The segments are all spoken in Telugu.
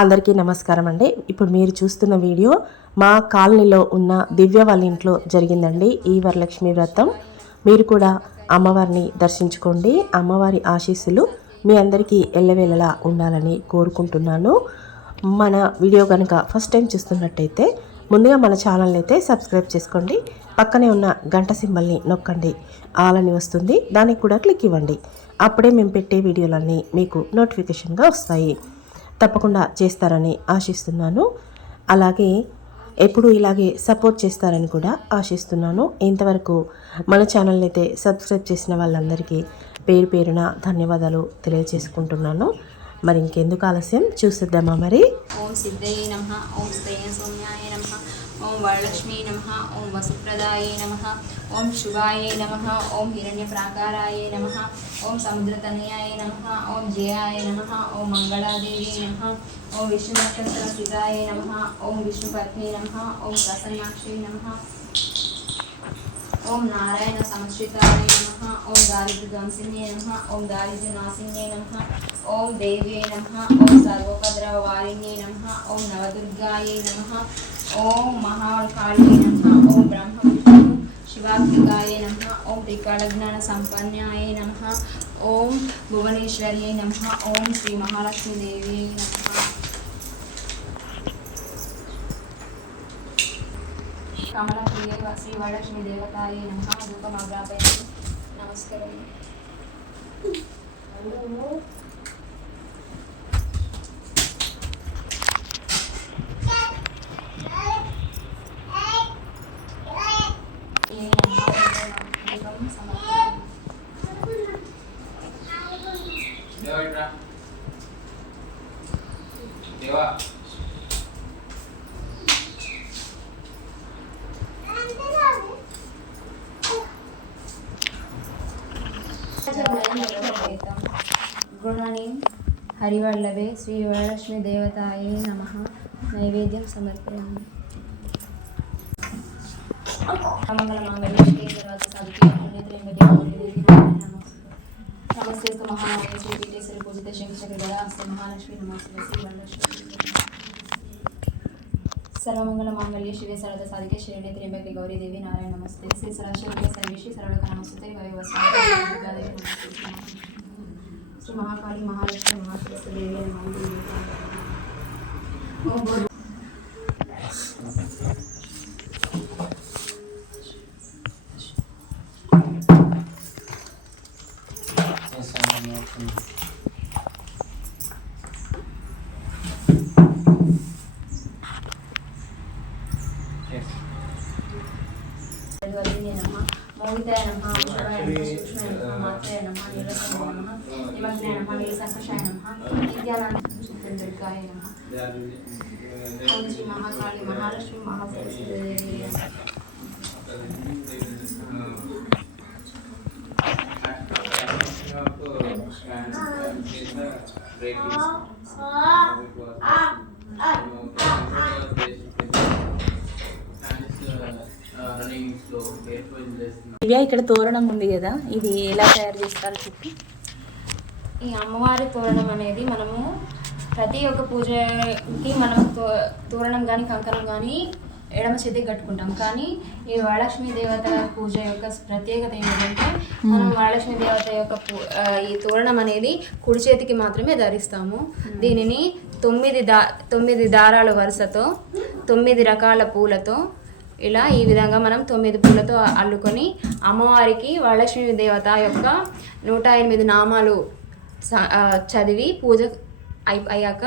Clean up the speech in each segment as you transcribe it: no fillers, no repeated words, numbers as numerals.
అందరికీ నమస్కారం అండి. ఇప్పుడు మీరు చూస్తున్న వీడియో మా కాలనీలో ఉన్న దివ్య వాళ్ళ ఇంట్లో జరిగిందండి ఈ వరలక్ష్మి వ్రతం. మీరు కూడా అమ్మవారిని దర్శించుకోండి. అమ్మవారి ఆశీస్సులు మీ అందరికీ ఎల్లవేళలా ఉండాలని కోరుకుంటున్నాను. మన వీడియో కనుక ఫస్ట్ టైం చూస్తున్నట్టయితే ముందుగా మన ఛానల్ అయితే సబ్స్క్రైబ్ చేసుకోండి. పక్కనే ఉన్న గంట సింబల్ని నొక్కండి, ఆల్ అని వస్తుంది, దానికి కూడా క్లిక్ ఇవ్వండి. అప్పుడే మేము పెట్టే వీడియోలన్నీ మీకు నోటిఫికేషన్గా వస్తాయి. తప్పకుండా చేస్తారని ఆశిస్తున్నాను. అలాగే ఎప్పుడు ఇలాగే సపోర్ట్ చేస్తారని కూడా ఆశిస్తున్నాను. ఇంతవరకు మన ఛానల్ అయితే సబ్స్క్రైబ్ చేసిన వాళ్ళందరికీ పేరు పేరున ధన్యవాదాలు తెలియజేసుకుంటున్నాను. మరి ఇంకెందుకు ఆలస్యం, చూసిద్దామా మరి. ఓం సిద్ధయే నమః, ఓం శ్రేయ సౌమ్యాయ నమః, ఓం వరలక్ష్మీ నమః, ఓం వసుప్రదాయే నమః, ఓం శుభాయే నమః, ఓం హిరణ్య ప్రాకారాయే నమః, ఓం సముద్రతనయాయ నమః, ఓం జయాయ నమః, ఓం మంగళాదేవి నమః, ఓం విష్ణునక్షత్ర స్థితాయ నమః, ఓం విష్ణుపత్ని నమః, ఓం ప్రసన్నాక్షి నమః, ఓం నారాయణ సంశ్రితాయ నమః, ఓం దారిద్ర్య ధ్వంసిన్యే నమః, ఓం దారిద్ర్య నాశిన్యే నమః, ఓం దేవ్యే నమః, ఓం సర్వోపద్రవ వారిణ్యే నమః, ఓం నవదుర్గాయే నమః, ఓం మహాకాళీ నమః, ఓం బ్రహ్మ విష్ణు శివాత్మికాయ నమః, ఓం త్రికాళజ్ఞాన సంపన్యాయ నమః, ఓం భువనేశ్వర్యై నమః, ఓం శ్రీ మహాలక్ష్మీదేవి నమః. కమలప్రియ శ్రీ వరలక్ష్మీ దేవతాయ నమః. ధూపమగ్రాపయామి. నమస్కారం. దేవా గృహాణి హరివల్లభే శ్రీ వరలక్ష్మీ దేవతాయే నమః. నైవేద్యం సమర్పయామి. మంగళమాంగళ్యే సర్వార్థ సాధికే పుణ్యత్రయంబకే గౌరీదేవి నమస్తేస్తు మహామాయే శ్రీపీఠేశ్వరి పూజిత శంకరి గదా అస్తే మహాలక్ష్మీ నమస్తే. శ్రీ వరలక్ష్మీ సర్వమంగళమాంగళ్యే శివే సర్వదా సాధికే శరణ్యే త్ర్యంబకే గౌరీదేవి నారాయణ నమస్తే. శ్రీ సరస్వతి సర్వేశ్వరి సర్వలోక నమస్తే. వైవస్వామి దుర్గాదేవి నమస్తే. శ్రీ మహాకాళి మహాలక్ష్మి మహాసరస్వతి దేవి నమః. మోహితాయ నమః, అంశవాయ నమః, సూక్ష్మాయ నమః, మాత్రాయ నమః, నీలకంఠాయ నమః, నిమగ్నాయ నమః, నీలసంకషాయ నమః, నిత్యానంద దుర్గాయ నమః. ఓం శ్రీ మహాకాళి మహాలక్ష్మి మహాసరస్వతి దేవి నమః. దివ్య, ఇక్కడ తోరణం ఉంది కదా, ఇది ఎలా తయారు చేస్తారో చెప్పి. ఈ అమ్మవారి తోరణం అనేది మనము ప్రతి ఒక్క పూజకి మనం తోరణం కానీ కంకణం కానీ ఎడమ చేతికి కట్టుకుంటాం. కానీ ఈ వరలక్ష్మీ దేవత పూజ యొక్క ప్రత్యేకత ఏంటంటే మనం వరలక్ష్మీ దేవత యొక్క ఈ తోరణం అనేది కుడి చేతికి మాత్రమే ధరిస్తాము. దీనిని 9 దారాల వరుసతో 9 రకాల పూలతో ఇలా ఈ విధంగా మనం 9 పూలతో అల్లుకొని అమ్మవారికి వరలక్ష్మీ దేవత యొక్క 108 నామాలు చదివి పూజ అయ్యాక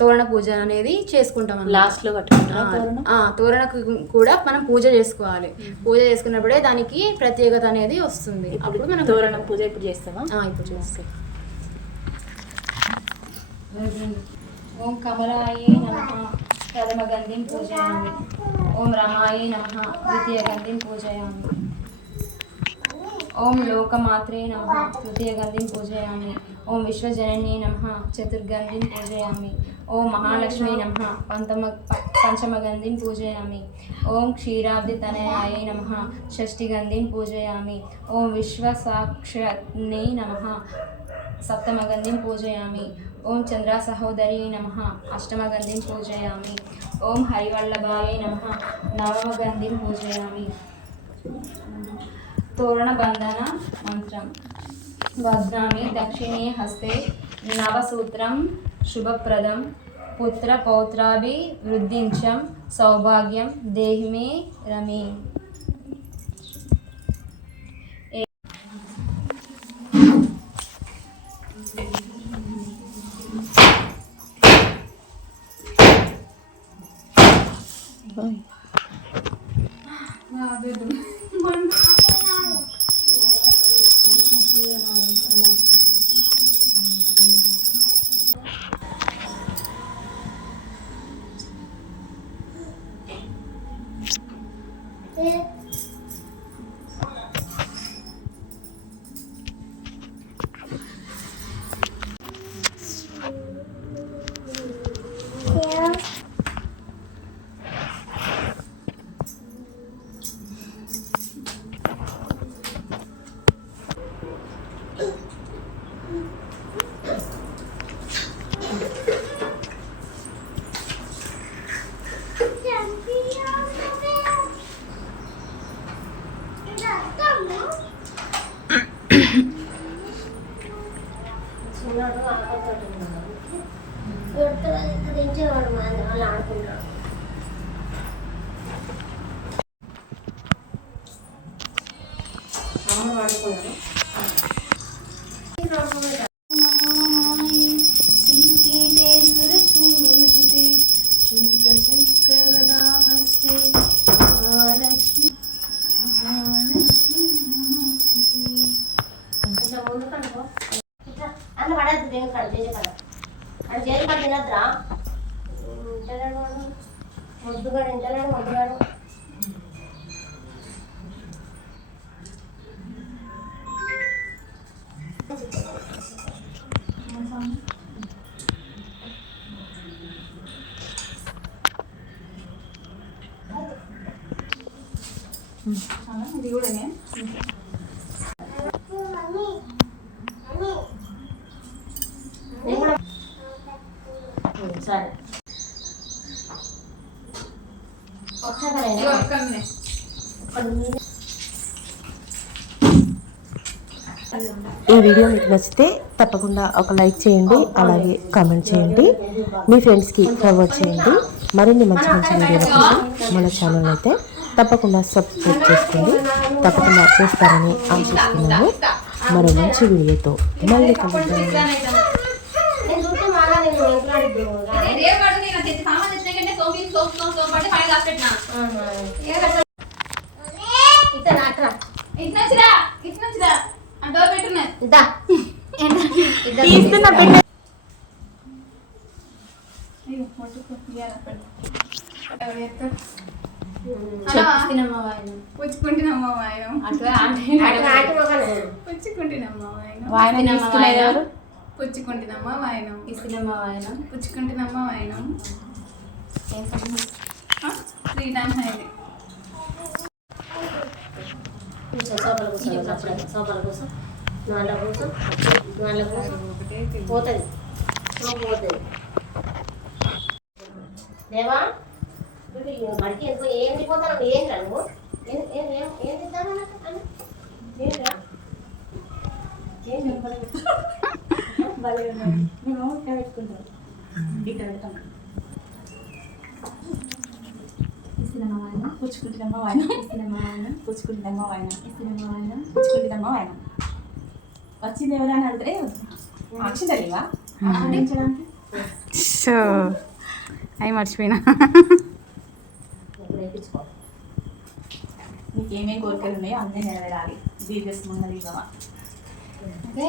తోరణ పూజ అనేది చేసుకుంటాం. లాస్ట్లో కట్టుకుంటాం. తోరణకు కూడా మనం పూజ చేసుకోవాలి. పూజ చేసుకున్నప్పుడే దానికి ప్రత్యేకత అనేది వస్తుంది. అప్పుడు మనం తోరణం పూజ ఇప్పుడు చేస్తామా? ఇప్పుడు చేస్తాం. ఓం కమలాయే నమః ప్రథమ గంధిం పూజయామి. ఓం రమాయే నమః ద్వితీయ గంధిం పూజయామి. ఓం లోకమాత్రే నమః తృతీయ గంధిం పూజయామి. ఓం విశ్వజననీ నమః చతుర్గంధిం పూజయామి. ఓం మహాలక్ష్మీ నమః పంచమగంధిం పూజయామి. ఓం క్షీరాబ్ధితనయాయ నమః షష్ఠిగంధిం పూజయామి. ఓం విశ్వసాక్షిణే నమః సప్తమగంధిం పూజయామి. ఓం చంద్ర సహోదరి నమః అష్టమగంధిం పూజయామి. ఓం హరివల్లభాయ నమః నవమగంధిం పూజయామి. తోరణబంధన మంత్రం. వద్నామి దక్షిణే హస్తే నవసూత్రం శుభప్రదం పుత్ర పౌత్రాభివృద్ధించం సౌభాగ్యం దేహి మే రమి. అన్న పడద్దు దేని కాడ చేసే కాడ అది చేసి కాడ తినద్దురా ముద్దుగాడు ఇంటలేడు ముద్దుగాడు ఇది కూడా సరే ఈ వీడియో మీకు నచ్చితే తప్పకుండా ఒక లైక్ చేయండి, అలాగే కామెంట్ చేయండి, మీ ఫ్రెండ్స్కి ఫార్వర్డ్ చేయండి. మరిన్ని మంచి మంచి వీడియోల కోసం మన ఛానల్ అయితే తప్పకుండా సబ్స్క్రైబ్ చేసుకోండి. తప్పకుండా చేస్తారని ఆశిస్తున్నాను. మరో మంచి వీడియోతో మళ్ళీ కలుద్దాం. పుచ్చుకుంటున్నమ్మ వాయనం ఇస్తున్నమ్మ వాయనం పుచ్చుకుంటున్నమ్మ వాయనం 3 times అయింది. సోపాల కోసం నాళ్ళ కోసం పోతుంది పోతుంది దేవా బడికి ఎందుకు ఏం తిపోతాను ఏం రా నువ్వు ఏం తిద్దామన్నా ఏంట్రా ఏం మేము ఇక్కడ పెట్టుకుంటాం, ఇక్కడ పెడతాం. పుచ్చుకుంటున్నమ్మ వాయనం పుచ్చుకుంటున్నమ్మ వాయనం పుచ్చుకుంటున్నమ్మ వాయనం. వచ్చింది ఎవరైనా అడిగితే అక్షింత లేవా అవి మర్చిపోయినా. మీకు ఏమేమి కోరికలు ఉన్నాయో అన్నీ నెరవేరాలి. దీర్ఘ సుమంగళి భవ. అదే